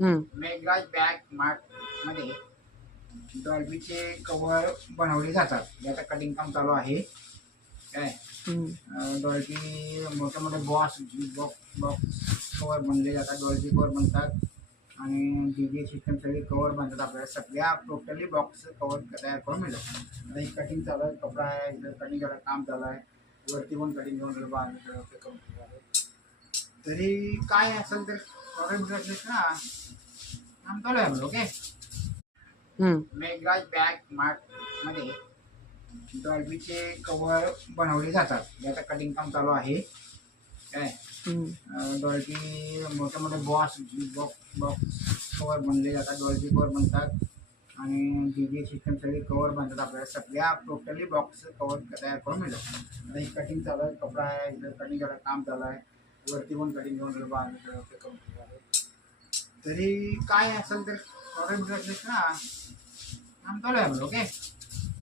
हं, Meghraj bag mart मध्ये डॉल्बीचे cover बनवले जातात. याचं कटिंग काम चालू आहे. काय हं. डॉल्बी मोठे मोठे बॉक्स बॉक्स कव्हर बनले जातात. डॉल्बी कव्हर बनतात आणि डीजे सिस्टम सगळे कव्हर बनतात. आपल्याला सगळ्या टोटली बॉक्स कव्हर तयार करून मिळतात. आता ही कटिंग चालू आहे. कपडा आहे, इथं कटिंग करायला काम चालू आहे. वरती पण कटिंग करून करून तरी काय असेल तर प्रॉब्लेम असेल ना, काम चालू आहे आपलं. ओके. हं, मेघराज बॅग मार्ट मध्ये डॉल्बीचे कव्हर बनवले जातात. याचं कटिंग काम चालू आहे. काय हं. डॉल्बी मोठे मोठे बॉक्स कव्हर बनले जातात. डॉल्बी कव्हर बनतात आणि डीजे सिस्टम सगळे कव्हर बनतात. आपल्याला सगळ्या टोटली बॉक्स कव्हर तयार करून मिळतात. आता ही कटिंग चालू आहे. कपडा आहे, इथं कटिंग करायला काम चालू आहे. वरती पण कटिंग करून करून तरी काय असेल तर प्रॉब्लेम असेल ना, काम चालू आहे आपलं. ओके.